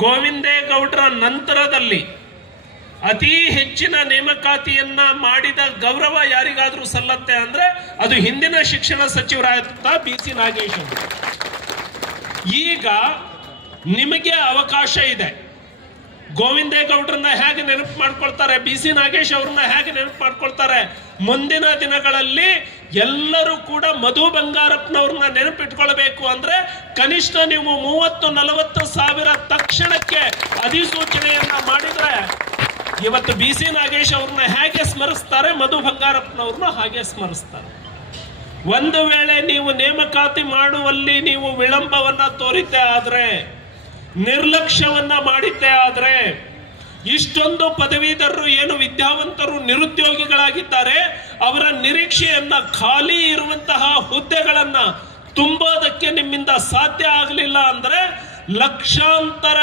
ಗೋವಿಂದೇಗೌಡರ ನಂತರದಲ್ಲಿ ಅತಿ ಹೆಚ್ಚಿನ ನೇಮಕಾತಿಯನ್ನ ಮಾಡಿದ ಗೌರವ ಯಾರಿಗಾದರೂ ಸಲ್ಲತ್ತೆ ಅಂದ್ರೆ ಅದು ಹಿಂದಿನ ಶಿಕ್ಷಣ ಸಚಿವರಾದ ಬಿ ಸಿ ನಾಗೇಶ್ ಅವರು. ಈಗ ನಿಮಗೆ ಅವಕಾಶ ಇದೆ. ಗೋವಿಂದೇಗೌಡರನ್ನ ಹೇಗೆ ನೆನಪು ಮಾಡ್ಕೊಳ್ತಾರೆ ಬಿ ಸಿ ನಾಗೇಶ್ ಅವ್ರನ್ನ ಹೇಗೆ ನೆನಪು ಮಾಡ್ಕೊಳ್ತಾರೆ? ಮುಂದಿನ ದಿನಗಳಲ್ಲಿ ಎಲ್ಲರೂ ಕೂಡ ಮಧು ಬಂಗಾರಪ್ಪನವ್ರನ್ನ ನೆನಪಿಟ್ಕೊಳ್ಬೇಕು ಅಂದ್ರೆ ಕನಿಷ್ಠ ನೀವು ಮೂವತ್ತು ನಲವತ್ತು ಸಾವಿರ ತಕ್ಷಣಕ್ಕೆ ಅಧಿಸೂಚನೆಯನ್ನ ಮಾಡಿದ್ರೆ, ಇವತ್ತು ಬಿ ಸಿ ನಾಗೇಶ್ ಅವ್ರನ್ನ ಹೇಗೆ ಸ್ಮರಿಸ್ತಾರೆ, ಮಧು ಬಂಗಾರಪ್ಪನವ್ರನ್ನ ಹಾಗೆ ಸ್ಮರಿಸ್ತಾರೆ. ಒಂದು ವೇಳೆ ನೀವು ನೇಮಕಾತಿ ಮಾಡುವಲ್ಲಿ ನೀವು ವಿಳಂಬವನ್ನ ತೋರಿದ್ದೆ ಆದ್ರೆ, ನಿರ್ಲಕ್ಷ್ಯವನ್ನ ಮಾಡಿದ್ದೆ ಆದ್ರೆ, ಇಷ್ಟೊಂದು ಪದವೀಧರರು ಏನು ವಿದ್ಯಾವಂತರು ನಿರುದ್ಯೋಗಿಗಳಾಗಿದ್ದಾರೆ ಅವರ ನಿರೀಕ್ಷೆಯನ್ನ ಖಾಲಿ ಇರುವಂತಹ ಹುದ್ದೆಗಳನ್ನ ತುಂಬೋದಕ್ಕೆ ನಿಮ್ಮಿಂದ ಸಾಧ್ಯ ಆಗಲಿಲ್ಲ ಅಂದ್ರೆ ಲಕ್ಷಾಂತರ